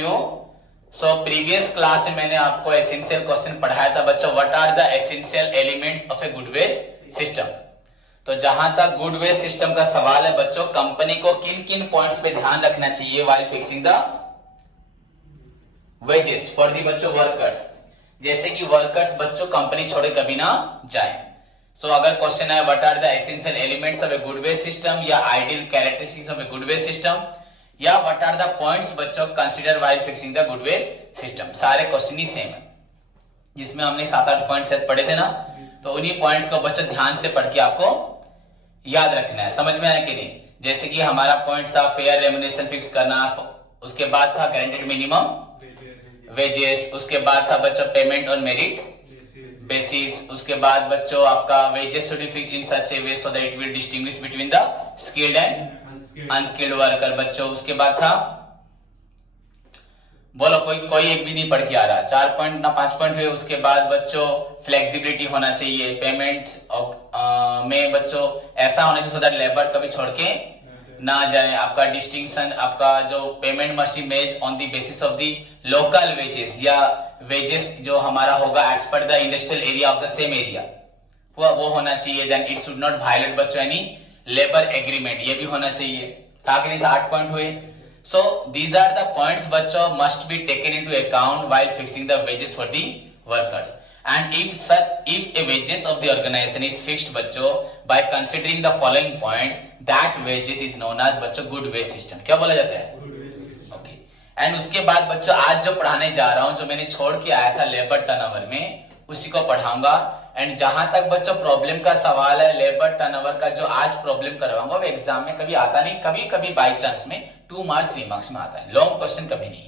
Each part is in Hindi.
यू। सो प्रीवियस क्लास में मैंने आपको एसेंशियल क्वेश्चन पढ़ाया था बच्चों, what are the essential elements of a good wage system. तो जहां तक गुड वेज सिस्टम का सवाल है बच्चों, कंपनी को किन किन पॉइंट्स पे ध्यान रखना चाहिए while fixing the wages for the बच्चों वर्कर्स, जैसे कि वर्कर्स बच्चों कंपनी छोड़े कभी ना जाए। सो अगर क्वेश्चन है what are the essential elements of a good wage system, या ideal characteristics of a good wage system, या व्हाट आर द पॉइंट्स बच्चों consider while fixing the good wage system, सारे क्वेश्चन ही सेम है, जिसमें हमने 7-8 पॉइंट्स पढ़े थे ना, तो उन्हीं पॉइंट्स को बच्चों ध्यान से पढ़ के आपको याद रखना है। समझ में आया कि नहीं? जैसे कि हमारा पॉइंट था फेयर रेम्युनरेशन फिक्स करना, उसके बाद था गारंटेड मिनिमम वेजेस, उसके बाद था बच्चों पेमेंट ऑन मेरिट बेसिस, उसके बाद बच्चों आपका wages should be fixed in such A way so that it will distinguish between the skilled and unskilled worker बच्चों। उसके बाद था, बोलो कोई एक भी नहीं पढ़ के आ रहा, 4 पॉइंट ना 5 पॉइंट हुए। उसके बाद बच्चों फ्लेक्सिबिलिटी होना चाहिए पेमेंट में बच्चों, ऐसा होना चाहिए सो दैट लेबर कभी छोड़ के ना जाए। आपका डिस्टिंक्शन, आपका जो payment must be made on the basis of the local wages, या वेजेस जो हमारा होगा as per the industrial area of the same area, वो होना चाहिए। Then it should not violate बच्चों एनी लेबर एग्रीमेंट, ये भी होना चाहिए। था कि नहीं था? 8 पॉइंट हुए। So these are the points बच्चों must be taken into account while fixing the wages for the workers. And if a wages of the organization is fixed बच्चों by considering the following points, that wages is known as बच्चों good wage system. क्या बोला जाता है? Okay. And उसके बाद बच्चों आज जो पढ़ाने जा रहा हूँ, जो मैंने छोड़ के आया था लेबर टर्नओवर में, उसी को पढ़ाऊंगा। एंड जहां तक बच्चों प्रॉब्लम का सवाल है, लेबर टर्नओवर का जो आज प्रॉब्लम करवाऊंगा वो एग्जाम में कभी आता नहीं, कभी कभी बाई चांस में 2 मार्क्स 3 मार्क्स में आता है, लॉन्ग क्वेश्चन कभी नहीं।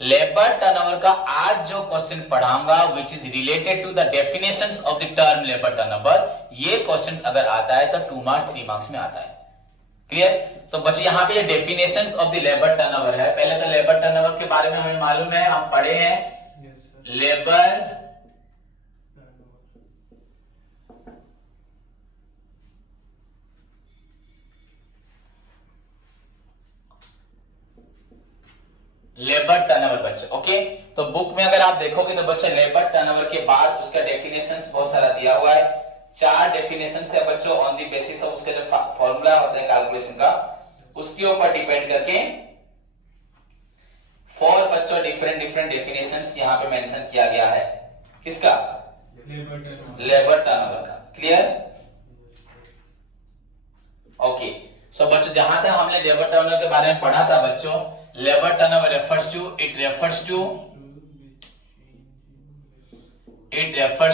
लेबर टर्नओवर का आज जो क्वेश्चन पढ़ाऊंगा which is related to the definitions of the term labour turnover, ये क्वेश्चन अगर आता है तो 2 मार्क्स 3 मार्क्स में आता है। क्लियर? तो बच्चों यहाँ पे जो definitions of the labour turnover है, पहले तो लेबर टर्नओवर के बारे में हमें मालूम है, हम पढ़े हैं लेबर टर्नओवर बच्चों। ओके, तो बुक में अगर आप देखोगे तो बच्चों लेबर टर्नओवर के बाद उसका डेफिनेशंस बहुत सारा दिया हुआ है, 4 डेफिनेशंस है बच्चों ऑन द बेसिस ऑफ उसका जो फॉर्मूला होता है कैलकुलेशन का, उसके ऊपर डिपेंड करके 4 बच्चों डिफरेंट डेफिनेशंस यहाँ पे मेंशन किया गया है। किसका? लेबर टर्नओवर का। क्लियर? ओके, सो बच्चों जहां तक हमने लेबर टर्नओवर के बारे में पढ़ा था बच्चों, labour turnover refers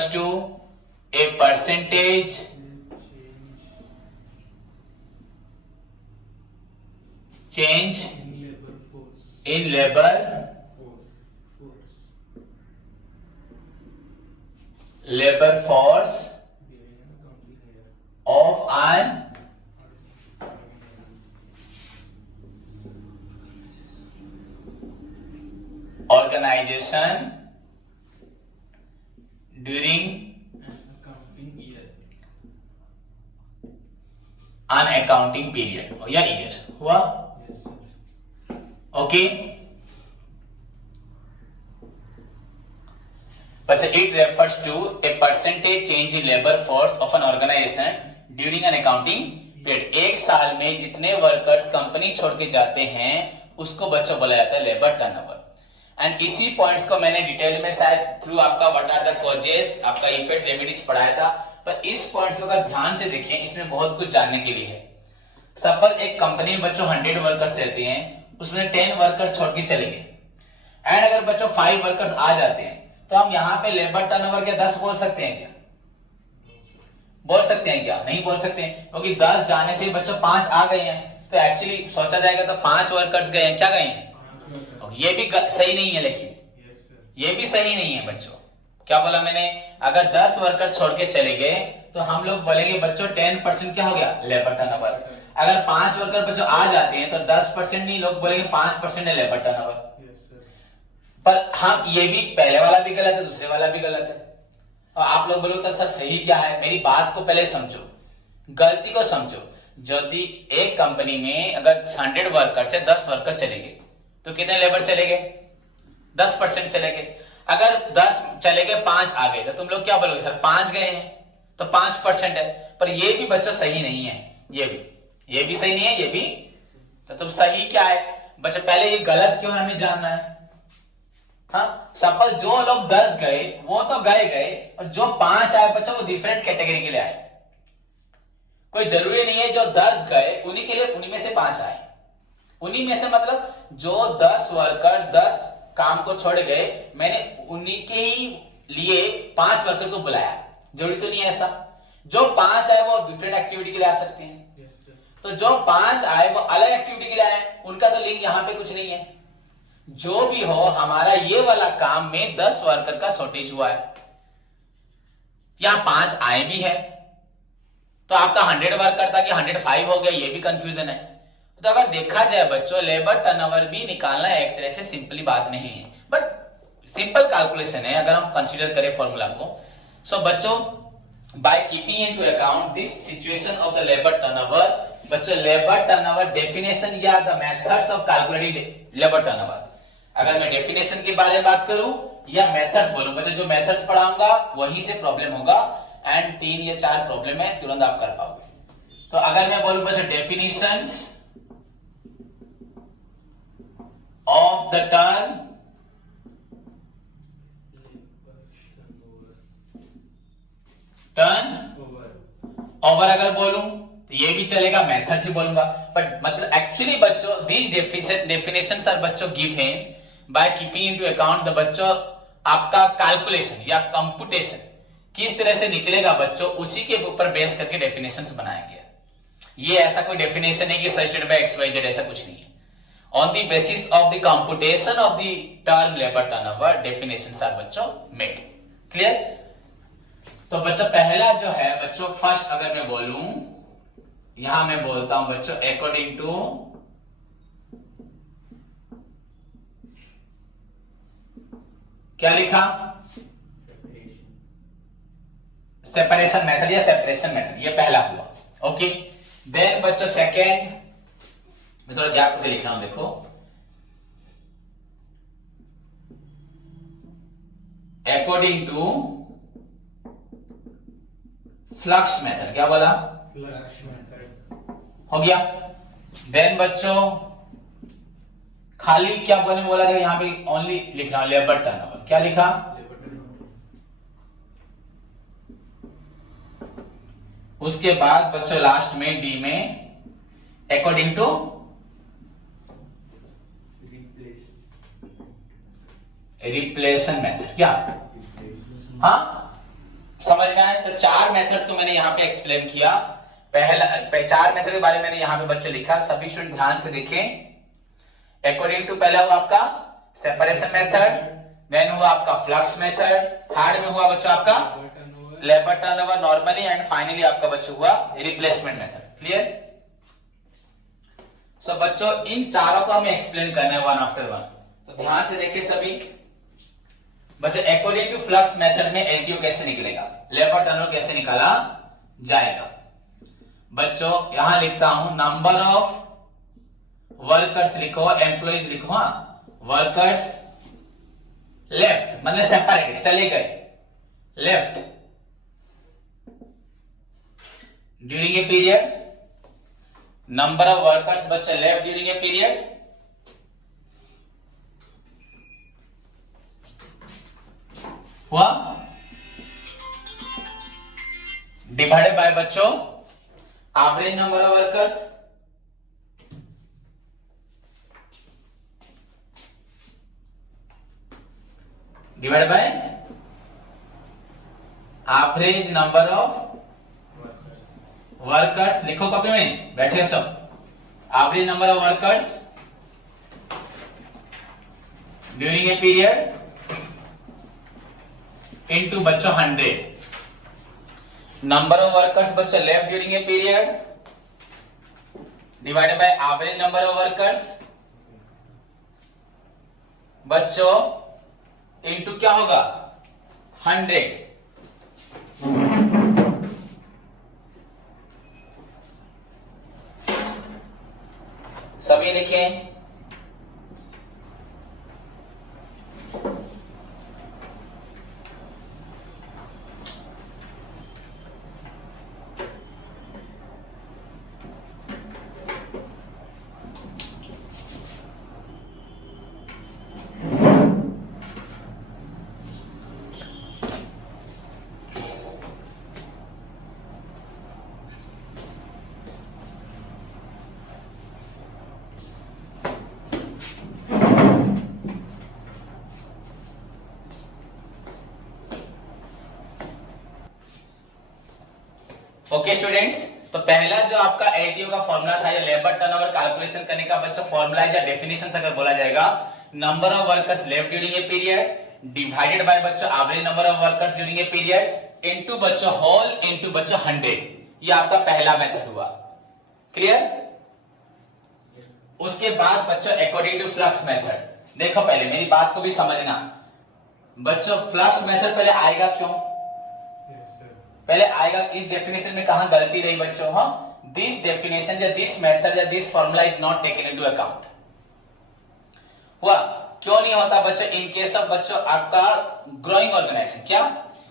to a percentage change in labor force of an organization during an accounting period या year हुआ? ओके बच्चा, it refers to a percentage change in labor force of an organization during an accounting period। एक साल में जितने वर्कर्स कंपनी छोड़ के जाते हैं उसको बच्चों बोला जाता है लेबर टर्नओवर। एंड इसी पॉइंट्स को मैंने डिटेल में शायद थ्रू आपका व्हाट आर द कॉजेस, आपका इफेक्ट्स, रेमेडीज पढ़ाया था, पर इस पॉइंट्स को अगर ध्यान से देखें इसमें बहुत कुछ जानने के लिए है। सपोज एक कंपनी में बच्चों 100 वर्कर्स रहते हैं, उसमें 10 वर्कर्स छोड़ के चले गए, एंड अगर बच्चों 5 वर्कर्स आ जाते हैं तो हम यहाँ पे लेबर टर्नओवर के 10 बोल सकते हैं क्या? बोल सकते हैं क्या? नहीं बोल सकते हैं, क्योंकि 10 जाने से बच्चों 5 आ गए हैं, तो एक्चुअली सोचा जाएगा तो 5 वर्कर्स गए हैं, क्या गए हैं? ये भी सही नहीं है, लेकिन ये भी सही नहीं है बच्चों। क्या बोला मैंने? अगर 10 वर्कर छोड़ के चले गए तो हम लोग बोलेंगे बच्चों 10% क्या हो गया? Labour turnover. अगर 5 वर्कर बच्चों आ जाते हैं तो 10% नहीं, लोग बोलेंगे 5% है लेबर टर्नओवर। पर हम ये भी पहले वाला भी गलत है, दूसरे वाला भी गलत है। और आप लोग बोलोगे तो सर सही क्या है? मेरी बात को पहले समझो, गलती को समझो। यदि एक कंपनी में अगर 100 वर्कर से 10 वर्कर चले गए, तो कितने लेबर चले गए? 10% चले गए। अगर 10 चले गए, 5 आ गए, तो तुम लोग क्या बोलोगे? सर 5 गए हैं तो 5% है। पर ये भी बच्चों सही नहीं है, ये भी सही नहीं है, ये भी। तो तुम सही क्या है बच्चों? पहले ये गलत क्यों है हमें जानना है। हाँ, सपोज जो लोग 10 गए वो तो गए, और जो 5 आए बच्चों वो डिफरेंट कैटेगरी के लिए आए। कोई जरूरी नहीं है जो 10 गए उन्हीं के लिए, उन्हीं में से 5 आए। उन्हीं में से मतलब जो 10 वर्कर 10 काम को छोड़ गए, मैंने उन्हीं के ही लिए 5 वर्कर को बुलाया। जरूरी तो नहीं है ऐसा। जो 5 आए वो डिफरेंट एक्टिविटी के लिए आ सकते हैं। तो जो 5 आए वो अलग एक्टिविटी के लिए आए, उनका तो लिंक यहां पे कुछ नहीं है। जो भी हो, हमारा ये वाला काम में 10 वर्कर का शॉर्टेज हुआ है। यहां 5 आए भी है, तो आपका 100 वर्कर था कि 105 हो गया, ये भी कंफ्यूजन है। तो अगर देखा जाए बच्चों, लेबर टर्नओवर भी निकालना एक तरह से सिंपली बात नहीं है, बट सिंपल कैलकुलेशन है अगर हम कंसीडर करें फॉर्मूला को। सो बच्चों, by keeping into account this situation of the labour turnover, बच्चों लेबर टर्नओवर डेफिनेशन या the methods of calculating labour turnover, अगर मैं डेफिनेशन के बारे में बात करूं या मेथड्स बोलूं, बच्चों जो मेथड्स पढ़ाऊंगा वहीं से प्रॉब्लम होगा, एंड 3 या 4 प्रॉब्लम है तुरंत आप कर पाओगे। तो अगर मैं बोलूं बच्चों definitions of the turn over अगर बोलूं तो ये भी चलेगा, मेथड से बोलूंगा, बट मतलब एक्चुअली बच्चों दीज डेफिनेशंस आर बच्चों given by keeping into account the बच्चों आपका कैलकुलेशन या कंप्यूटेशन किस तरह से निकलेगा बच्चों, उसी के ऊपर बेस करके डेफिनेशंस बनाया गया। ये ऐसा कोई डेफिनेशन है कि सजेस्टेड बाय XYZ, ऐसा कुछ नहीं है। On the basis of the computation of the term labour turnover definitions are बच्चों मेड। क्लियर? तो बच्चों पहला जो है बच्चों, फर्स्ट अगर मैं बोलूं, यहां मैं बोलता हूं बच्चों अकॉर्डिंग टू क्या लिखा? सेपरेशन मेथड या सेपरेशन मेथड, ये पहला हुआ। ओके, देन बच्चों सेकेंड, मैं थोड़ा गैप करके लिख रहा हूं, देखो अकॉर्डिंग टू फ्लक्स मेथड। क्या बोला? फ्लक्स मेथड हो गया। देन बच्चों खाली क्या बोलने बोला था, यहां पे ओनली लिख रहा हूं लेबर टर्नओवर। क्या लिखा? उसके बाद बच्चों लास्ट में डी में अकॉर्डिंग टू रिप्लेसन मेथड। क्या? हाँ, समझ में आया? तो 4 मेथड्स को मैंने यहां पे एक्सप्लेन किया। पहला 4 मेथड के बारे में मैंने यहां पे बच्चे लिखा, सभी स्टूडेंट ध्यान से देखें। अकॉर्डिंग टू पहला हुआ आपका सेपरेशन मेथड, देन हुआ आपका फ्लक्स मेथड, थर्ड में हुआ बच्चों आपका labour turnover normally, and finally आपका बच्चों हुआ रिप्लेसमेंट मेथड। क्लियर? सो बच्चों इन चारों को हमें एक्सप्लेन करना है वन आफ्टर वन, तो ध्यान से देखिए सभी बच्चों। अकॉर्डिंग टू फ्लक्स मेथड में एलटीओ कैसे निकलेगा, लेबर टर्नओवर कैसे निकाला जाएगा बच्चों? यहां लिखता हूं नंबर ऑफ वर्कर्स लिखो, एम्प्लॉइज लिखो। वर्कर्स लेफ्ट मतलब सेपरेटेड, चले गए left during a period, number of workers बच्चे लेफ्ट ड्यूरिंग ए पीरियड, हुआ डिवाइडेड बाय बच्चों average number of workers, divide by average number of workers. लिखो कॉपी में, बैठे सब। Average number of workers during a period into बच्चों 100, नंबर ऑफ वर्कर्स बच्चों left during a period divided by average number of workers बच्चों इनटू क्या होगा 100। सभी लिखें ओके स्टूडेंट्स, तो पहला जो आपका एलटीओ का फॉर्मूला था या लेबर टर्नओवर कैलकुलेशन करने का बच्चों फॉर्मूला या डेफिनेशन अगर बोला जाएगा, number of workers left during a period divided by बच्चों average number of workers during a period into बच्चों होल इनटू बच्चों 100। ये आपका पहला मेथड हुआ। क्लियर? उसके बाद बच्चों अकॉर्डिंग टू फ्लक्स मेथड, देखो पहले मेरी बात को भी समझना बच्चों। फ्लक्स मेथड पहले आएगा क्यों? पहले आएगा इस डेफिनेशन में कहां गलती रही बच्चों? हाँ, दिस डेफिनेशन या दिस मेथड या this formula is not taken into account. हुआ क्यों नहीं होता बच्चों? इन केस ऑफ बच्चों आपका ग्रोइंग ऑर्गेनाइजेशन, क्या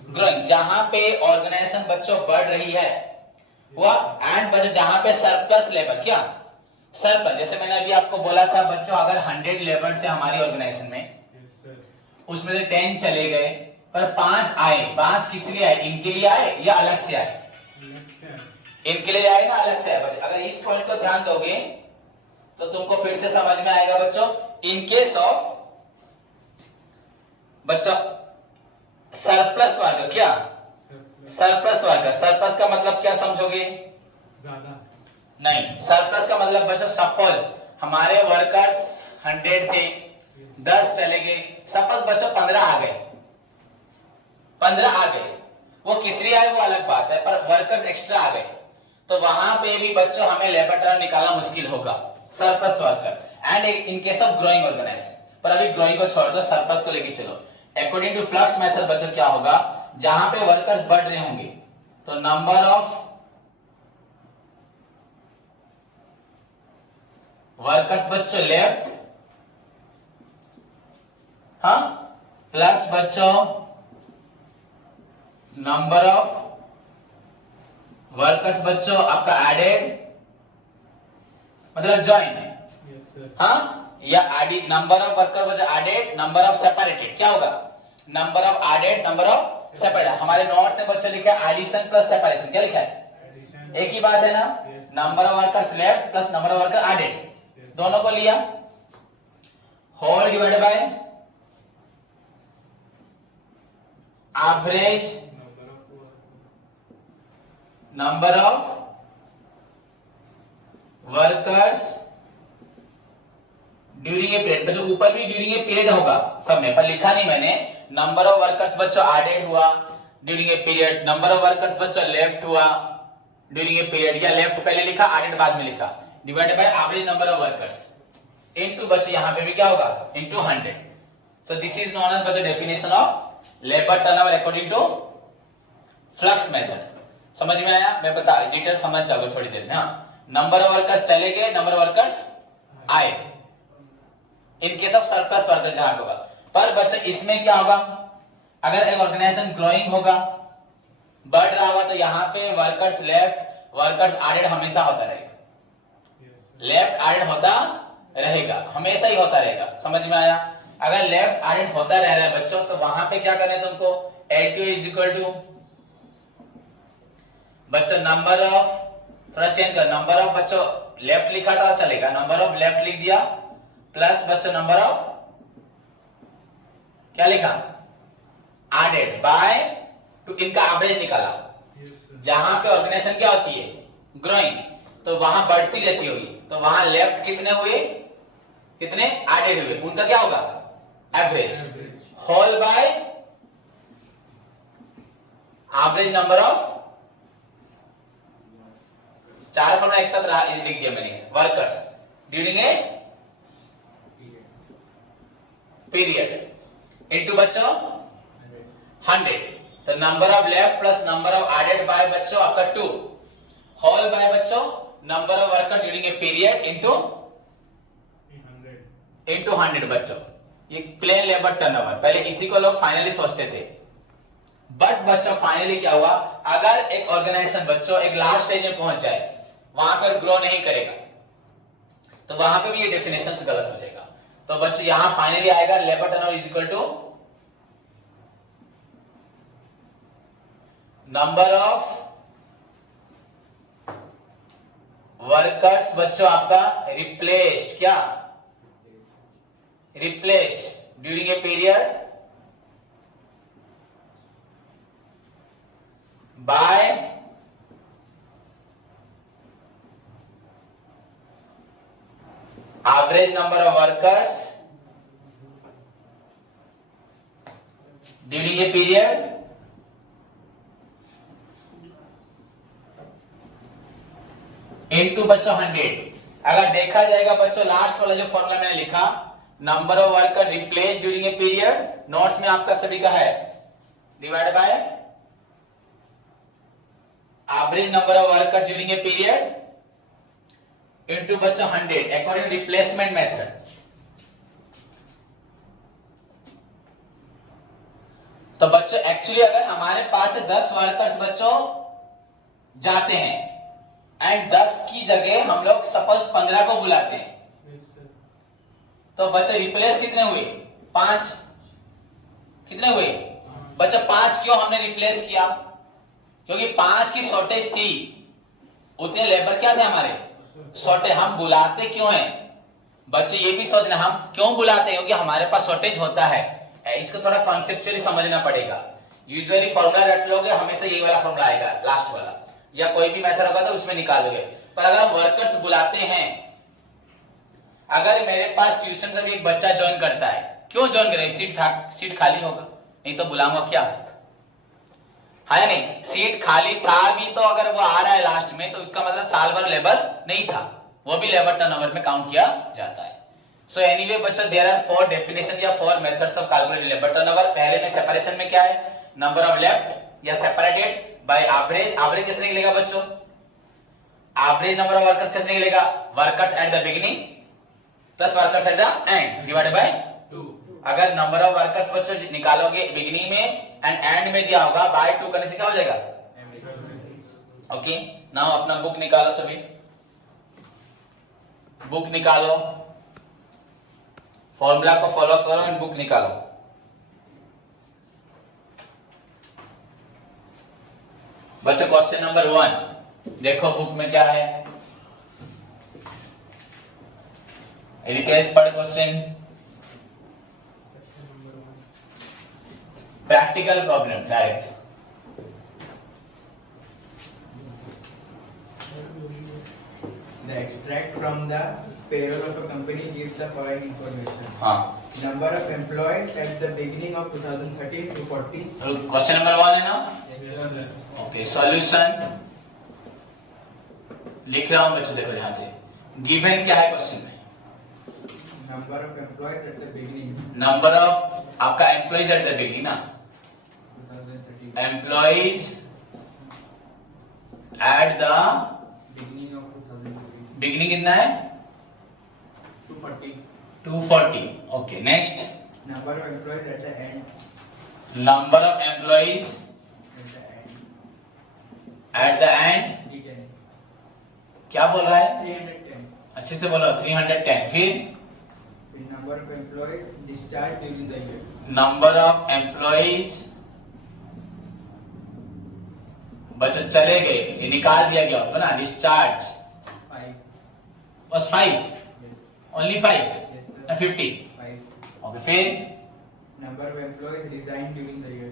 ग्रोइंग, जहां पे ऑर्गेनाइजेशन बच्चों बढ़ रही है, हुआ एंड बच्चों जहां पे सरप्लस लेबर, क्या सरप्लस, जैसे मैंने अभी आपको बोला था बच्चों अगर 100 लेबर से हमारी ऑर्गेनाइजेशन में उसमें से 10 चले गए पर 5 आए, 5 किस लिए आए? इनके लिए आए या अलग से आए? इनके लिए आए ना अलग से आए? बच्चों अगर इस पॉइंट को ध्यान दोगे तो तुमको फिर से समझ में आएगा बच्चों। इन केस ऑफ बच्चों सरप्लस वर्कर, क्या सरप्लस वर्कर, सरप्लस का मतलब क्या समझोगे? ज्यादा नहीं, सरप्लस का मतलब बच्चों सपोज हमारे वर्कर्स 100 थे, 10 चले गए, सपोज बच्चों 15 आ गए, 15 आ गए, वो किस लिए आए वो अलग बात है, पर वर्कर्स एक्स्ट्रा आ गए, तो वहां पे भी बच्चों हमें लेबर टर्न निकालना मुश्किल होगा, surplus worker and in case of growing organisation. पर अभी ग्रोइंग को छोड़ दो, सरप्लस को लेके चलो। अकॉर्डिंग टू फ्लक्स मेथड बच्चों क्या होगा? जहां पे वर्कर्स बढ़ रहे होंगे तो नंबर ऑफ वर्कर्स बच्चों लेफ्ट, हाँ, प्लस बच्चों नंबर ऑफ वर्कर्स बच्चों आपका एडेड, मतलब ज्वाइन है, हाँ, या एडी नंबर ऑफ वर्कर बच्चों एडेड, नंबर ऑफ सेपरेटेड, क्या होगा? Number of added, number of separated. हमारे नोट्स में बच्चों लिखा है एडिशन प्लस सेपरेशन, क्या लिखा है? एक ही बात है ना, number of workers left plus number of worker added, दोनों को लिया, whole divided by average number of workers during a period. बच्चों ऊपर भी ड्यूरिंग ए पीरियड होगा सब में, पर लिखा नहीं मैंने। नंबर ऑफ वर्कर्स बच्चों एडेड हुआ during a period, number of workers बच्चों लेफ्ट हुआ ड्यूरिंग ए पीरियड, या लेफ्ट पहले लिखा एडेड बाद में लिखा, divided by average number of workers into बच्चों यहां पे भी क्या होगा? Into 100। So this is known as बच्चों definition of labour turnover according to flux method. समझ में आया? मैं बता डिटेल समझ जाओगे थोड़ी देर में। हाँ, नंबर ऑफ वर्कर्स चले गए, नंबर ऑफ वर्कर्स आए, इन केस ऑफ सरप्लस वर्कर जहां होगा। पर बच्चों इसमें क्या होगा? अगर एक ऑर्गेनाइजेशन ग्रोइंग होगा, बढ़ रहा होगा, तो यहाँ पे वर्कर्स लेफ्ट वर्कर्स एडेड हमेशा होता रहेगा, लेफ्ट एडेड होता रहेगा, हमेशा ही होता रहेगा। समझ में आया? अगर लेफ्ट एडेड होता रह रहा है बच्चों, तो वहां पे क्या करना है तुमको? L2 इज इक्वल टू बच्चों नंबर ऑफ, थोड़ा चेंज कर, नंबर ऑफ बच्चों लेफ्ट लिखा था चलेगा, नंबर ऑफ लेफ्ट लिख दिया, प्लस बच्चों नंबर ऑफ क्या लिखा? एडेड बाय टू, इनका एवरेज निकाला। जहां पे ऑर्गेनाइजेशन क्या होती है? ग्रोइंग, तो वहां बढ़ती रहती होगी, तो वहां लेफ्ट कितने हुए? कितने एडेड हुए? उनका क्या होगा? Average, whole by average number of, चार फॉर्मूला एक साथ लिख दिया मैंने, workers during a period into बच्चों 100, तो number of left plus number of added by बच्चों आपका 2, होल बाय बच्चों number of worker during a period into 100 बच्चों। ये प्लेन लेबर टर्नओवर, पहले इसी को लोग फाइनली सोचते थे, बट बच्चों फाइनली क्या हुआ? अगर एक ऑर्गेनाइजेशन बच्चों एक लास्ट स्टेज में पहुंच जाए, वहां पर ग्रो नहीं करेगा, तो वहां पे भी ये डेफिनेशन गलत हो जाएगा। तो बच्चों यहां फाइनली आएगा labour turnover is equal to number of workers बच्चों आपका रिप्लेस्ड, क्या replaced during a period by average number of workers during a period into बच्चों 100। अगर देखा जाएगा बच्चों लास्ट वाला जो फॉर्मूला मैंने लिखा, number of worker replace during a period, notes में आपका सभी का है, divide by average number of workers during a period into बच्चों 100 अकॉर्डिंग रिप्लेसमेंट मेथड। तो बच्चों एक्चुअली अगर हमारे पास से 10 वर्कर्स बच्चों जाते हैं एंड 10 की जगह हम लोग सपोज 15 को बुलाते हैं, तो बच्चों रिप्लेस कितने हुए? 5। कितने हुए बच्चों? 5 क्यों हमने रिप्लेस किया? क्योंकि 5 की शॉर्टेज थी, उतने लेबर क्या थे हमारे शॉर्टेज। हम बुलाते क्यों हैं बच्चों? ये भी सोचना हम क्यों बुलाते हैं, क्योंकि हमारे पास शॉर्टेज होता है। इसको थोड़ा कॉन्सेप्चुअली समझना पड़ेगा। यूजुअली फॉर्मूला रट लोगे, हमेशा यही वाला फॉर्मूला आएगा लास्ट वाला, या कोई भी मेथड होगा तो उसमें निकालोगे। पर अगर हम वर्कर्स बुलाते हैं, अगर मेरे पास ट्यूशन से भी एक बच्चा ज्वाइन करता है, क्यों ज्वाइन करे? सीट खाली होगा, नहीं तो बुलाऊंगा क्या? है या नहीं? सीट खाली था भी तो अगर वो आ रहा है लास्ट में, तो उसका मतलब साल भर लेबर नहीं था, वो भी लेबर टर्नओवर में काउंट किया जाता है। सो एनीवे बच्चों, देयर आर 4 डेफिनेशन या 4 methods of calculate labour turnover. पहले में सेपरेशन में क्या है? नंबर ऑफ लेफ्ट या सेपरेटेड बाय एवरेज। एवरेज कैसे निकलेगा बच्चों? एवरेज नंबर ऑफ वर्कर्स कैसे निकलेगा? Workers at the beginning plus workers at the and divided by 2। अगर नंबर ऑफ वर्कर्स बच्चों निकालोगे बिगिनिंग में एंड एंड में दिया होगा, बाय 2 करने से क्या हो जाएगा? ओके, नाउ अपना बुक निकालो, सभी बुक निकालो, फॉर्मूला को फॉलो करो एंड बुक निकालो। बच्चों क्वेश्चन नंबर 1 देखो बुक में क्या है। रितेश पढ़ question. Practical problem direct. The extract from the payroll of a company gives the following information. हाँ, Number of employees at the beginning of 2013 to 40. Question number 1 है ना? ओके, सॉल्यूशन लिख रहा हूं बच्चों, देखो ध्यान से। गिवन क्या है क्वेश्चन में? Number of employees at the beginning. Number of आपका एम्प्लॉइज एट द बिगिनिंग ना, 2013. Employees at the Beginning of 2013. Beginning कितना है? 240. 240। Okay, next. Number of employees at the end. Number of employees At the end. Eight the and 310. क्या बोल रहा है? 310. अच्छे से बोलो। 310। फिर The number of employees discharged during the year. Number of employees बच्चों चले गए, ये निकाल दिया गया होगा ना, डिस्चार्ज 5. बस 5, Yes. Only 5 Yes, sir. ना 50? 5. ओके, फिर Number of employees resigned during the year.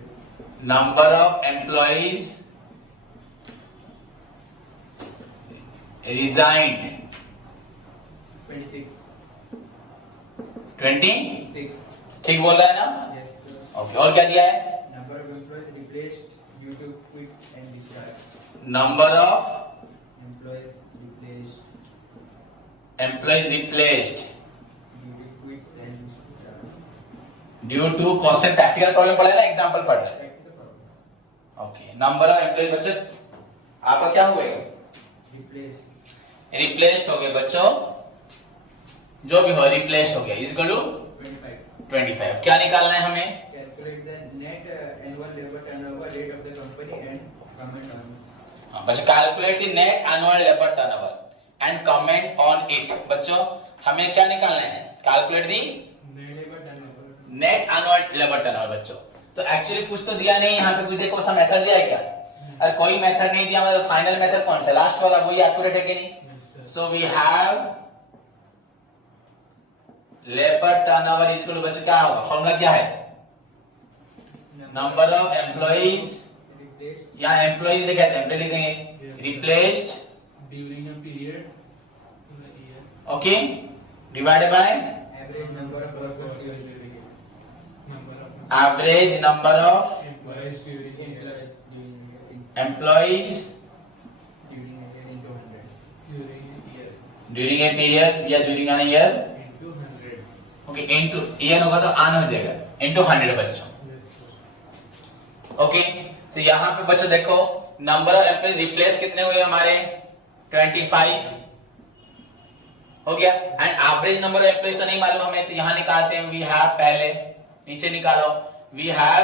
Number of employees resigned 26. 26। 6. ठीक बोल रहा है ना? Yes, sir. ओके, और क्या दिया है? Number of employees replaced due to quits and discharge. Number of Employees replaced employees replaced due to quits and discharge. Due to question practical problem पढ़ा है ना, एग्जांपल पढ़ रहे हैं। Practical problem. Okay, number of employees बच्चों आपका क्या हुए? Replaced. रिप्लेस्ड हो गए बच्चों, जो भी हो रिप्लेस्ड हो गया, इक्वल टू 25. 25। क्या निकालना है हमें? Calculate the net annual labor turnover rate of the company and comment on it. बच्चों calculate the net annual labour turnover and comment on it. बच्चों हमें क्या निकालना है? Calculate the Net labor turnover. Net annual labour turnover. बच्चों तो एक्चुअली कुछ तो दिया नहीं यहाँ पे, कुछ देखो सा मेथड दिया है क्या? और कोई मेथड नहीं दिया, मतलब फाइनल मेथड कौन सा? लास्ट वाला, वही एक्यूरेट है कि नहीं? So we have labour turnover is equal to बच्चों क्या होगा? फॉर्मूला क्या है? नंबर ऑफ एम्प्लॉइज Replaced या एम्प्लॉइज लिखे थे, एम्प्लॉय लिखेंगे, replaced during a period in the year. Okay divided by average number of workers during average number of employees during employees during a year into 100. During a period या during an year Into 100. Okay into year होगा तो आन हो जाएगा इनटू 100 बच्चों Yes, sir. ओके तो यहाँ पे बच्चों देखो नंबर ऑफ एम्प्लॉइज रिप्लेस कितने हुए हमारे 25 हो गया and average number of employees तो नहीं मालूम हमें तो यहाँ निकालते हैं वी हैव पहले नीचे निकालो we have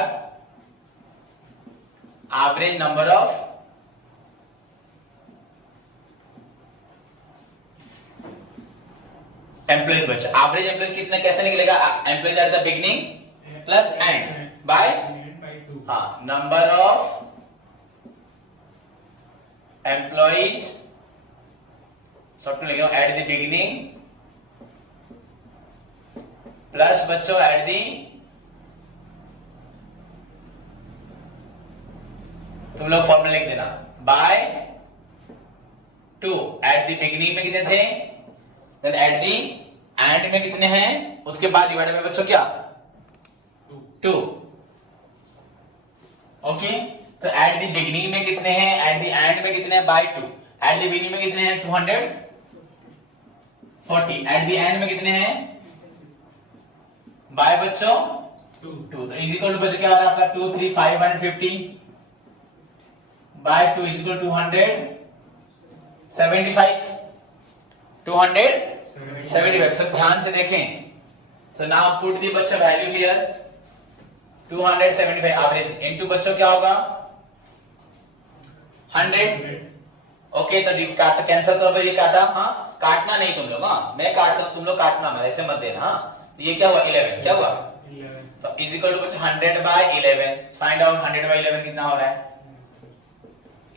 average number of employees बच्चा एवरेज एम्प्लॉइज कितने कैसे निकलेगा employees at the beginning plus end by हाँ नंबर ऑफ एम्प्लॉइज शॉर्ट में लिख रहा हूं एट द बिगिनिंग प्लस बच्चों एट दी तुम लोग फॉर्मूला लिख देना बाय 2 एट द बिगिनिंग में कितने थे देन एट दी एंड में कितने हैं उसके बाद डिवाइड बाय बच्चों क्या 2 ओके तो एट द बिगिनिंग में कितने हैं एट द एंड में कितने हैं बाय 2 एट द बिगिनिंग में कितने हैं 240 एट द एंड में कितने हैं बाय बच्चों 2 तो इज इक्वल टू बच्चों क्या आ रहा है आपका 2 3 550 बाय 2 इज इक्वल टू 275 275 सब ध्यान से देखें so now put the बच्चा वैल्यू हियर 275 एवरेज इनटू बच्चों क्या होगा 100 ओके तो काट कैंसिल करो ये काटा हाँ काटना नहीं तुम लोग हाँ मैं काट सकता तुम लोग काटना मत ऐसे मत देना हाँ तो ये क्या हुआ 11 क्या हुआ 11 तो इज इक्वल टू बच्चा 100 बाय 11 फाइंड आउट 100 बाय 11 कितना हो रहा है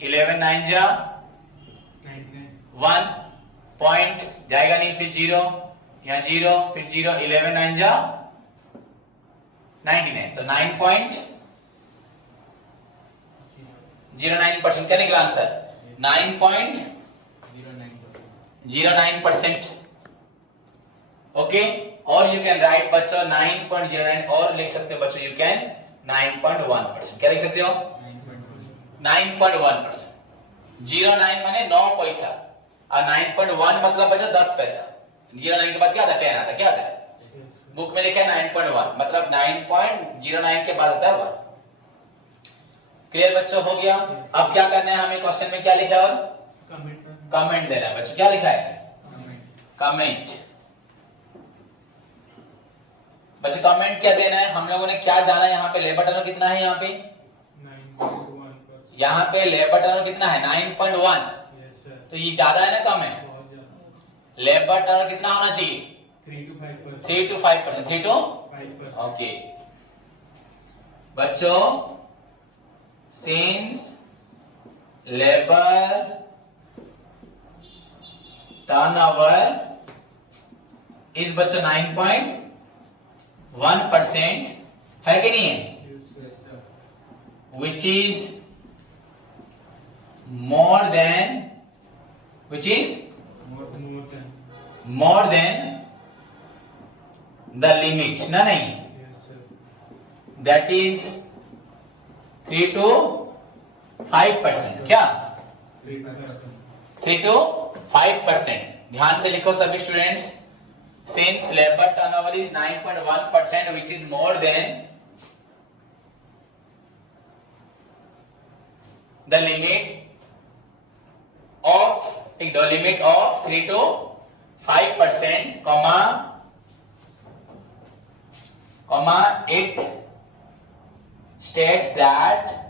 11 9 जा 1 पॉइंट जाएगा नहीं फिर 0 यहाँ 0 फिर 0 11 9 जा 99 तो 9.09% क्या निकला आंसर 9.09% ओके और यू कैन राइट बच्चों 9.09 और लिख सकते हो बच्चों यू कैन 9.1% क्या लिख सकते हो 9.1% 09 माने 9 पैसा और 9.1 मतलब बचा 10 पैसा 09 के बाद क्या आता है 10 आता है क्या आता है बुक में लिखा है 9.1 मतलब 9.09 के बाद होता है 1 क्लियर बच्चों हो गया अब क्या करना है हमें क्वेश्चन में क्या लिखा है और कमेंट देना है बच्चों क्या लिखा है कमेंट बच्चों कमेंट क्या देना है हम लोगों ने क्या जाना है यहाँ पे लेबर टर्नओवर कितना है यहाँ पे 9.1 यहाँ पे लेबर टर्नओवर कितना है 9.1 तो ये ज्यादा है ना कम है लेबर टर्नओवर कितना होना चाहिए 3 to 5% 3 to 5% ओके बच्चों सिंस लेबर टर्नओवर इस बच्चों 9.1% है कि नहीं है which is more than the limit ना नहीं that is 3 to 5% क्या 3 to 5% ध्यान से लिखो सभी students since labor turnover is 9.1% which is more than the limit of 3 to 5% comma it states that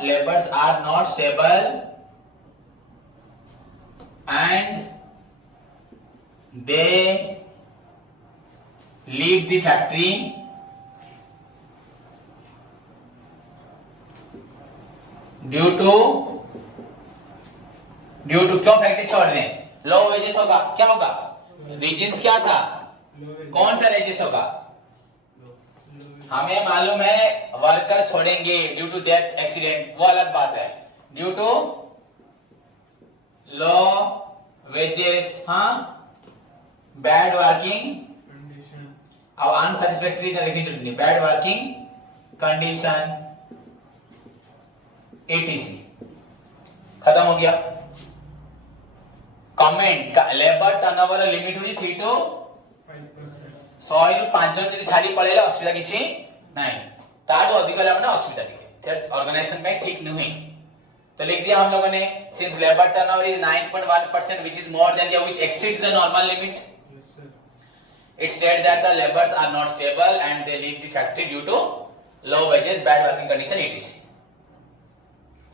labors are not stable and they leave the factory due to क्यों फैक्ट्री छोड़ रहे हैं लो वेजेस होगा क्या होगा रीजंस क्या था कौन सा रीजंस होगा हमें मालूम है वर्कर छोड़ेंगे ड्यू टू डेथ एक्सीडेंट वो अलग बात है ड्यू टू लो वेजेस, हाँ, बैड वर्किंग, अब अनसेटिस्फैक्टरी का लिखने की जरूरत नहीं, बैड वर्किंग कंडीशन एटीसी, खत्म हो गया। कमेंट का लेबर टर्नओवर लिमिट हुई 3 to 100 5 जन যদি ছাড়ি পড়েলে অসুবিধা কিছু নাই, তার अधिक হলে আমরা অসুবিধা টিকে ऑर्गेनाइजेशन में ठीक नहीं। तो लिख दिया हम लोगों ने, since labor turnover is 9.1% which is more than the which exceeds the normal limit, it states that the laborers are not stable and they leave the factory due to low wages, bad working condition etc.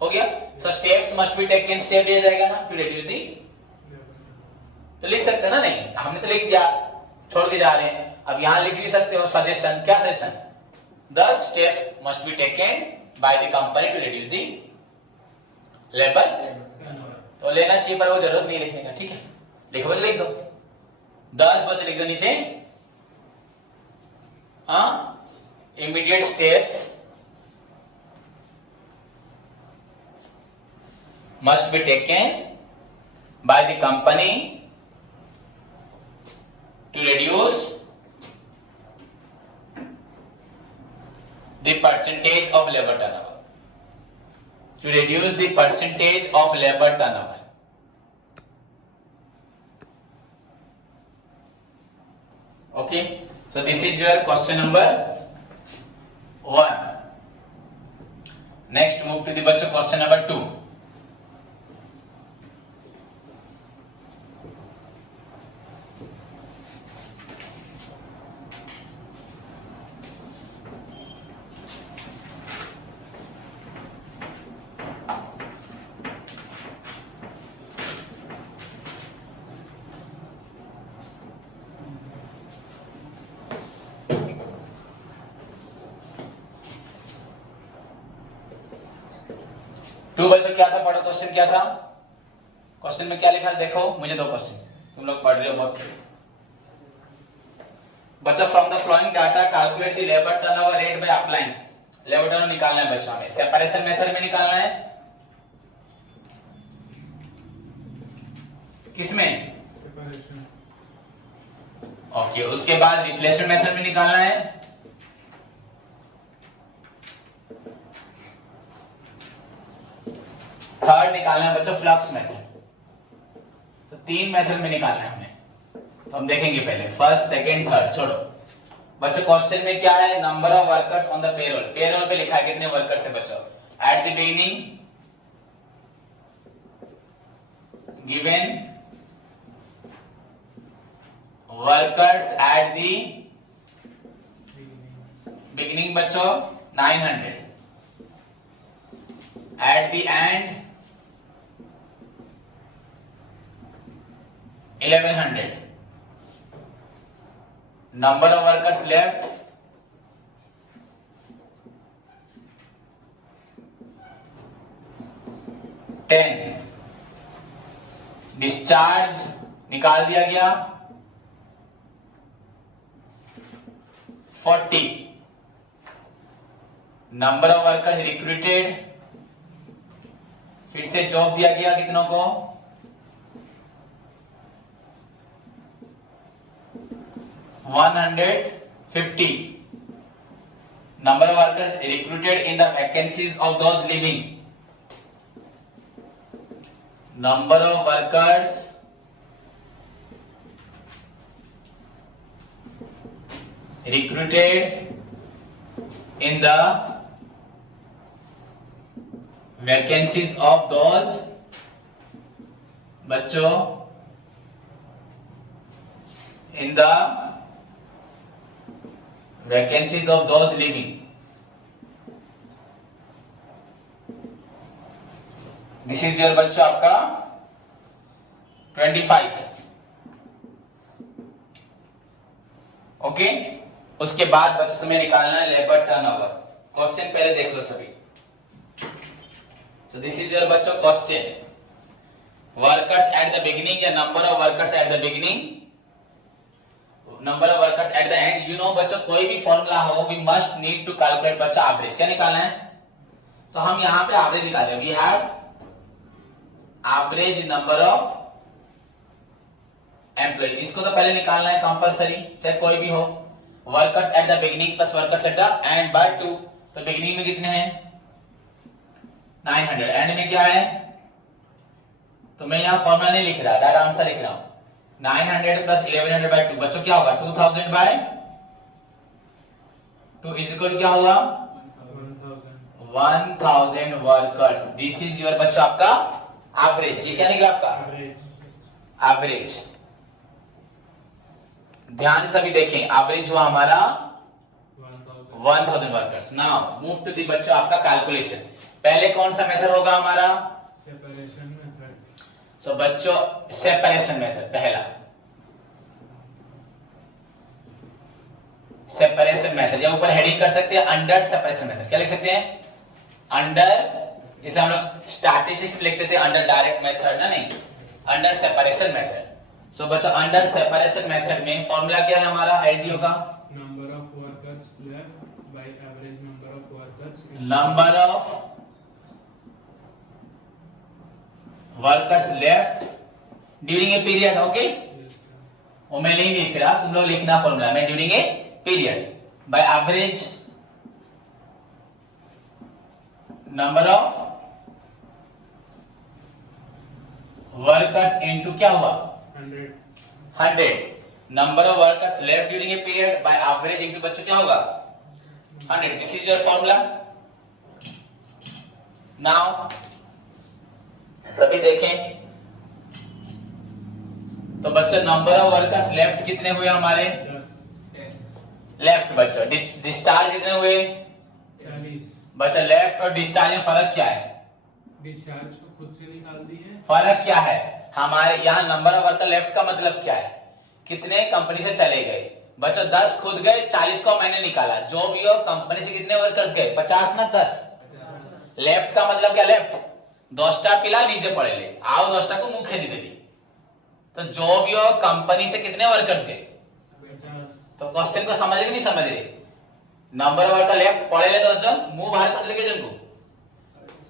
हो गया। so steps must be taken, step दिया जाएगा ना to reduce the, तो लिख सकते हैं ना, नहीं हमने तो लिख दिया, छोड़ के जा रहे हैं। अब यहाँ लिख भी सकते हो सजेशन, क्या suggestion, the steps must be taken by the company to reduce the labor, तो लेना चाहिए पर वो जरूरत नहीं लिखने का, ठीक है, लिखो लिख दो 10 बचे लिख दो नीचे, हाँ, immediate steps must be taken by the company to reduce the percentage of labor turnover, to reduce the percentage of labor turnover. Okay, so this is your question number 1. Next move to the बच्चों question number 2. टू बच्चों क्या था, पढ़ो क्वेश्चन क्या था, क्वेश्चन में क्या लिखा है देखो, मुझे दो क्वेश्चन, तुम लोग पढ़ रहे हो बहुत। बच्चों from the flowing data calculate the labour turnover rate by applying, labour turnover निकालना है बच्चों में, सेपरेशन मेथड में निकालना है, किसमें, ओके, उसके बाद रिप्लेसमेंट मेथड में निकालना है, थर्ड निकालना है बच्चों फ्लक्स मेथड। तो 3 मेथड में निकालना है हमें, तो हम देखेंगे पहले फर्स्ट सेकंड थर्ड, छोड़ो बच्चों। क्वेश्चन में क्या है, number of workers on the payroll, payroll पे लिखा है कितने वर्कर्स है बच्चों, eight the beginning given workers at the beginning बच्चों 900, eight the and 1100, number of workers left 10, discharged निकाल दिया गया 40, number of workers recruited, फिर से जॉब दिया गया कितनों को 150, number of workers recruited in the vacancies of those leaving, number of workers recruited in the vacancies of those बच्चों in the vacancies of those living, this is your बच्चों आपका 25, ओके। उसके बाद बच्चों तुम्हें निकालना है लेबर टर्नओवर। क्वेश्चन पहले देख लो सभी। So this is your बच्चों question, workers at the beginning या number of workers at the beginning, number of workers at the end. You know बच्चों कोई भी फॉर्मूला हो, we must need to calculate बच्चा एवरेज। क्या निकालना है, तो हम यहाँ पे एवरेज निकालेंगे। We have average number of employee, इसको तो पहले निकालना है कंपलसरी, चाहे कोई भी हो। Workers at the beginning plus workers at the end by 2, तो बिगिनिंग में कितने हैं 900, एंड में क्या है, तो मैं यहाँ फॉर्मूला नहीं लिख रहा, डायरेक्ट आंसर लिख रहा हूं। 900 प्लस 1100 बाय 2, बच्चों क्या होगा 2000 बाय 2 इज इक्वल टू क्या होगा 1000 वर्कर्स। दिस इज योर बच्चों आपका एवरेज। ये क्या निकला आपका एवरेज। ध्यान से सभी देखें, एवरेज हुआ हमारा 1000 workers. Now move to the बच्चों आपका कैलकुलेशन। पहले कौन सा मेथड होगा हमारा सेपरेशन मेथड। सो बच्चों सेपरेशन मेथड, पहला सेपरेशन मेथड, या ऊपर हेडिंग कर सकते हैं अंडर सेपरेशन मेथड। क्या लिख सकते हैं अंडर, जैसे हम लोग स्टैटिस्टिक्स में लिखते थे अंडर डायरेक्ट मेथड ना, नहीं अंडर सेपरेशन मेथड। सो बच्चों अंडर सेपरेशन मेथड में फॉर्मूला क्या है हमारा एलडीओ का, number of workers left by average number of workers, number of workers left during a period. Okay, वो मैं नहीं लिख रहा, तुम लोग लिखना फॉर्मूला में, during a period by average number of workers into क्या हुआ 100, number of workers left during a period by average into बच्चों क्या होगा 100। This is your formula. Now सभी देखें, तो बच्चों नंबर ऑफ वर्कर्स लेफ्ट कितने हुए हमारे 10, लेफ्ट बच्चों, डिस्चार्ज कितने हुए 40। बच्चों, लेफ्ट और डिस्चार्ज में फर्क क्या है, डिस्चार्ज को खुद से निकाल दिए। फर्क क्या है हमारे यहाँ नंबर ऑफ वर्कर लेफ्ट का मतलब क्या है, कितने कंपनी से चले गए बच्चों, 10 खुद गए, 40 को मैंने निकाला, जो भी हो कंपनी से कितने वर्कर्स गए 50 ना 10। लेफ्ट का मतलब क्या, लेफ्ट 10टा पिला नीचे पड़े ले आओ 10टा को मुंह खेदी देली, तो जो भी हो कंपनी से कितने वर्कर्स गए 50। तो क्वेश्चन को समझ रहे नहीं समझ रहे, नंबर ऑफ वर्कर लेफ्ट पड़े ले 10 जन, मुंह बाहर कर लेके जन को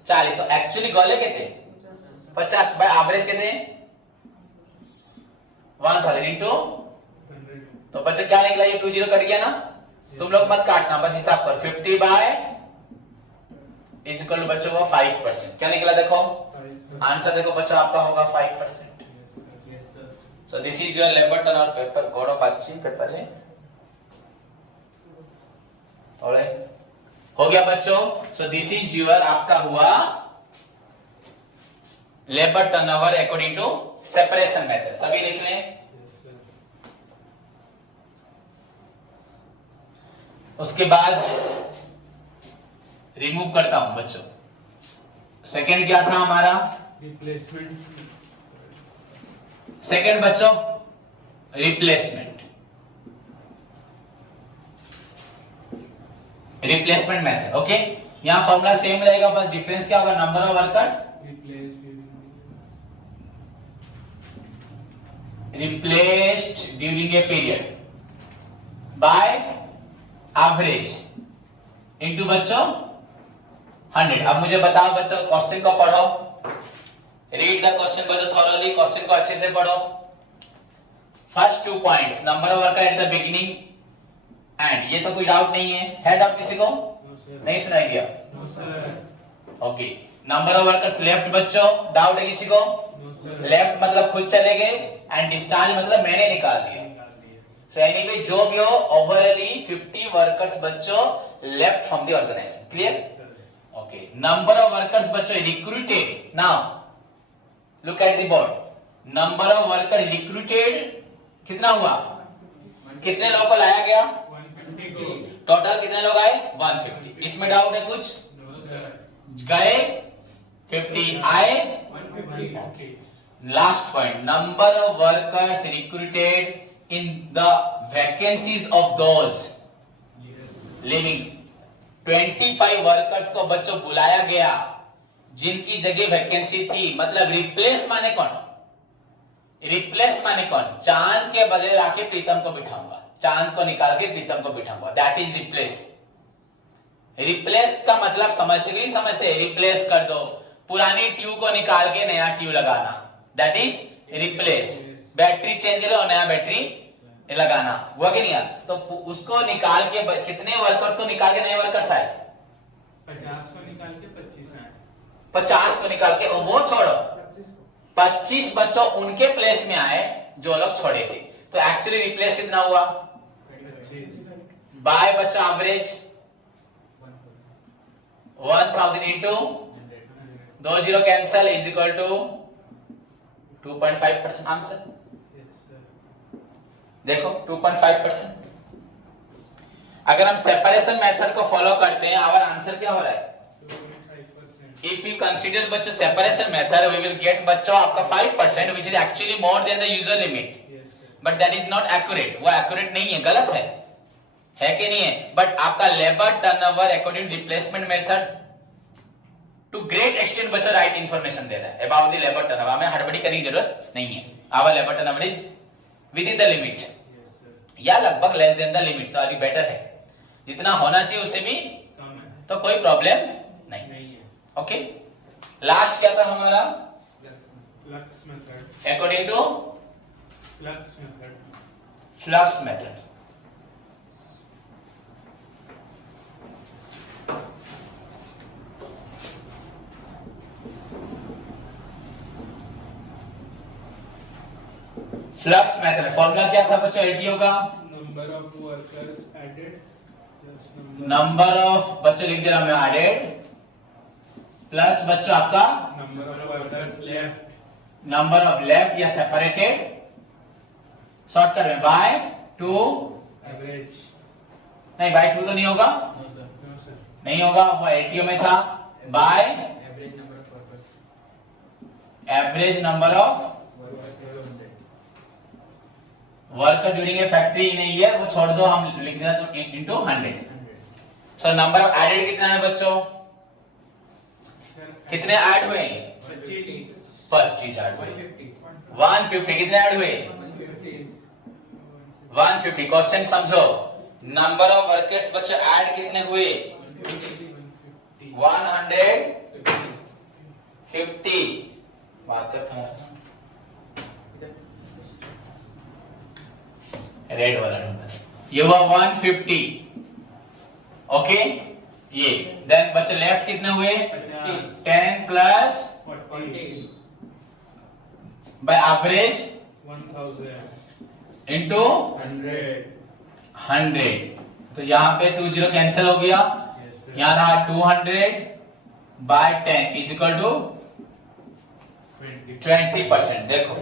40, तो एक्चुअली गले कितने 50 बाय एवरेज कितने 1000 इनटू, 100। तो बच्चे क्या निकला, ये 20 कर गया ना, तुम लोग मत काटना, बस हिसाब कर 50 बाय इज इक्वल टू बच्चों को 5%। क्या निकला देखो, आंसर देखो बच्चों आपका होगा 5%। So this is your labour turnover paper, गोड़ो बाची पेपर है थोड़े हो गया बच्चों। सो दिस इज योर आपका हुआ labour turnover according to separation method. सभी लिख लें। उसके बाद रिमूव करता हूं बच्चों। सेकंड क्या था हमारा, रिप्लेसमेंट। सेकंड बच्चों रिप्लेसमेंट, रिप्लेसमेंट मेथड। ओके, यहां फॉर्मूला सेम रहेगा, बस डिफरेंस क्या होगा, number of workers replaced during a period by average into बच्चों 100। अब मुझे बताओ बच्चों, क्वेश्चन को पढ़ो, रीड द क्वेश्चन बच्चों थॉरोली, क्वेश्चन को अच्छे से पढ़ो। First 2 points, number of worker eight the beginning and, ये तो कोई डाउट नहीं है डाउट किसी को नहीं सुनाई दिया, okay. Number of workers left बच्चों, डाउट है किसी को, लेफ्ट मतलब खुद चले गए एंड डिस्चार्ज मतलब मैंने निकाल दिया। सो एनीवे जो भी हो ओवरऑली 50 वर्कर्स बच्चों left from the organisation. Clear, okay. Number of workers बच्चों recruited, now look at the board, number of worker recruited कितना हुआ, कितने लोगों को लाया गया 150। टोटल कितने लोग आए 150। इसमें डाउट है कुछ, गए 50 आए 150। Last point, number of workers recruited in the vacancies of those living, 25 workers को बच्चों बुलाया गया जिनकी जगह वैकेंसी थी, मतलब रिप्लेस माने कौन, रिप्लेस माने कौन, चांद के बदले लाके प्रीतम को बिठाऊंगा, चांद को निकाल के प्रीतम को बिठाऊंगा, दैट इज रिप्लेस। रिप्लेस का मतलब समझते कि नहीं समझते, रिप्लेस कर दो, पुरानी ट्यूब को निकाल के नया ट्यूब लगाना, that is replace. Battery change करो और नया बैटरी लगाना, हुआ कि नहीं यार? तो उसको निकाल के कितने वर्कर्स को निकाल के नए वर्कर्स आए? 50 को निकाल के 25 आए। 50 को निकाल के, और वो छोड़ो 25 बच्चों उनके प्लेस में आए जो लोग छोड़े थे। तो एक्चुअली रिप्लेस कितना हुआ? 25 बाय बच्चों average 1000 into 2 0 cancel is equal to 2.5% answer. Yes, sir. देखो 2.5%। अगर हम सेपरेशन मेथड को फॉलो करते हैं, आवर आंसर क्या हो रहा है? 2.5%. If you consider बच्चों separation method, we will get बच्चों आपका 5%, which is actually more than the usual limit. Yes, sir. But that is not accurate. वो accurate नहीं है, गलत है कि नहीं है? But आपका labor turnover according to replacement method to great extent बच्चों right information दे रहा है about the labor turnover। हमें हड़बड़ी करने की जरूरत नहीं है। Our labor turnover is within the limit, Yes, sir. या लगभग less than the limit, तो अभी बेटर है। जितना होना चाहिए उससे भी कम है। तो कोई प्रॉब्लम नहीं। नहीं है। ओके, लास्ट क्या था हमारा? Flux method. According to Flux method. Flux method. Flux method formula क्या था बच्चों एलटीओ का? Number of workers added plus number of बच्चों लिख दिया मैं एडेड प्लस बच्चों आपका number of workers left. Number of left या सेपरेटेड, शॉर्टकट में बाय 2, Average. नहीं बाय 2 तो नहीं होगा, No, sir. नहीं होगा, वो एलटीओ में था। By Average number of workers. Average number of Workers 700. Worker during a factory नहीं है, वो छोड़ दो, हम लिख देना तो into 100। 100. So number of added कितना है बच्चों? Sir, कितने ऐड हुए? 25. 25 ऐड हुए। 150. 150 कितने ऐड हुए? 150. 150। क्वेश्चन समझो, नंबर ऑफ वर्कर्स बच्चों ऐड कितने हुए? 150. 150। मार्कर कहां है? रेड वाला नंबर ये हुआ 150। ओके, ये देन बच्चे लेफ्ट कितने हुए? 50. 10 प्लस 40. By average 1000. इनटू 100। तो यहाँ पे 2 0 कैंसिल हो गया, Yes, sir. यहाँ रहा 200 बाय 10 इज इक्वल टू 20%। देखो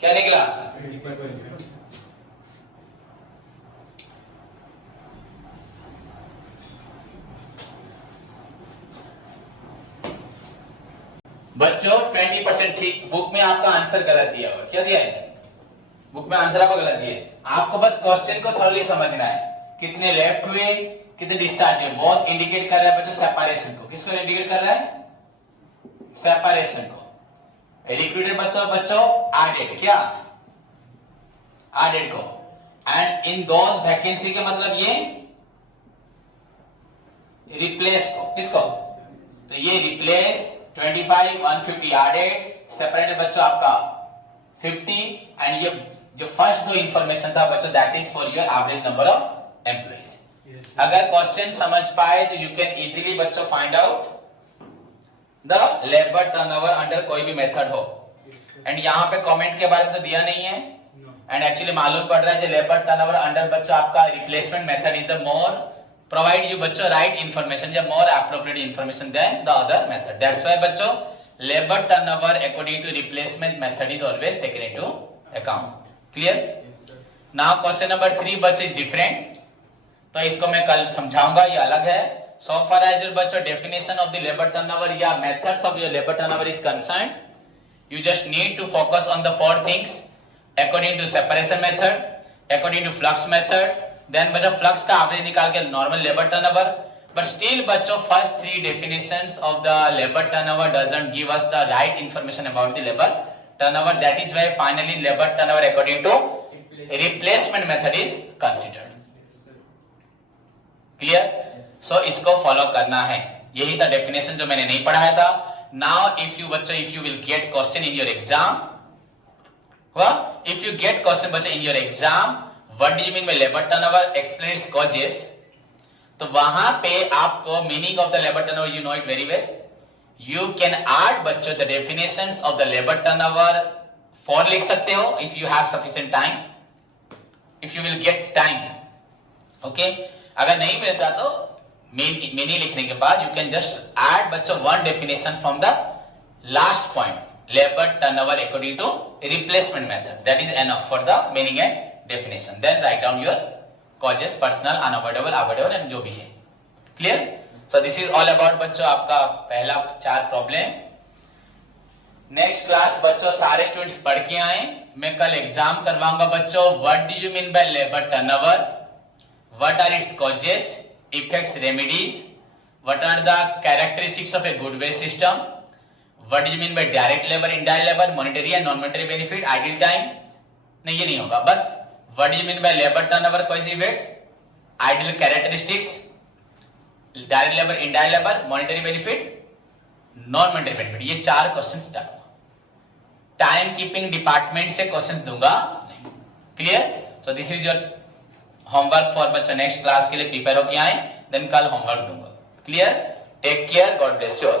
क्या निकला? 20%. बच्चों 20% ठीक। बुक में आपका आंसर गलत दिया हुआ, क्या दिया है? बुक में आंसर आपको गलत दिया है। आपको बस क्वेश्चन को थोड़ी समझना है, कितने लेफ्ट हुए कितने डिस्चार्ज हुए। बहुत इंडिकेट कर रहा है बच्चों सेपरेशन को। किसको इंडिकेट कर रहा है? सेपरेशन को। रिक्रूटेड बच्चों एडेड, क्या एडेड को, एंड इन दोस वैकेंसी के मतलब ये रिप्लेस को। किसको? तो ये रिप्लेस 25 150 एडेड, सेपरेटेड बच्चों आपका 50, एंड ये जो फर्स्ट दो इंफॉर्मेशन था बच्चों that is for your average number of employees. Yes, sir. अगर क्वेश्चन समझ पाए तो यू कैन इजीली बच्चों find out the labour turnover under कोई भी मेथड हो। Yes, sir. एंड यहाँ पे कमेंट के बारे में तो दिया नहीं है, No. एंड एक्चुअली मालूम पड़ रहा है लेबर टर्नओवर अंडर बच्चों आपका replacement method is the more provide you बच्चों राइट इंफॉर्मेशन या more appropriate information than the other method. That's why बच्चों labour turnover according to replacement method is always taken into account. Clear? Yes, sir. Now question number 3 बच्चों इज डिफरेंट, तो इसको मैं कल समझाऊंगा, ये अलग है। So far as your बच्चों definition of the labor turnover या methods of your labor turnover is concerned, you just need to focus on the 4 things according to separation method, according to flux method, then बच्चों flux का average निकाल के normal labor turnover, but still बच्चों first 3 definitions of the labor turnover doesn't give us the right information about the labor turnover. That is why finally labor turnover according to replacement method is considered. Yes, sir. Clear? So इसको फॉलो करना है। यही था डेफिनेशन जो मैंने नहीं पढ़ाया था. नाउ इफ यू बच्चों, if you will get question in your exam, if you get question बच्चों in your exam, what do you mean by labour turnover, explain its causes, तो वहां पे आपको meaning of the labour turnover you know it very well. You can add बच्चों the definitions of the labour turnover for लिख सकते हो if you have sufficient time, if you will gate time. Okay, अगर नहीं मिलता तो मिनी लिखने के बाद यू कैन जस्ट ऐड बच्चों one definition from the last point, labour turnover according to replacement method, that is enough for the meaning and definition. Then write down your causes, personal, unavoidable, avoidable and जो भी है. Clear? So this is all about बच्चों आपका पहला 4 प्रॉब्लम. नेक्स्ट क्लास बच्चों सारे स्टूडेंट्स पढ़ के आए. मैं कल एग्जाम करवाऊंगा बच्चों. What do you mean by labour turnover, what are its causes, effects, remedies, what are the characteristics of a good wage system, what do you mean by direct labour, indirect labour, monetary and non monetary benefit, idle time. नहीं, ये नहीं होगा. बस what do you mean by labour turnover, causes, effects, idle characteristics, direct labour, indirect labour, monetary benefit, non monetary benefit. ये 4 क्वेश्चंस डालूंगा. टाइम कीपिंग डिपार्टमेंट से क्वेश्चंस दूंगा. Clear? So this is your homework for बच्चों. नेक्स्ट क्लास के लिए प्रिपेयर होके आए, देन कल होमवर्क दूंगा. Clear? Take care, god bless you all.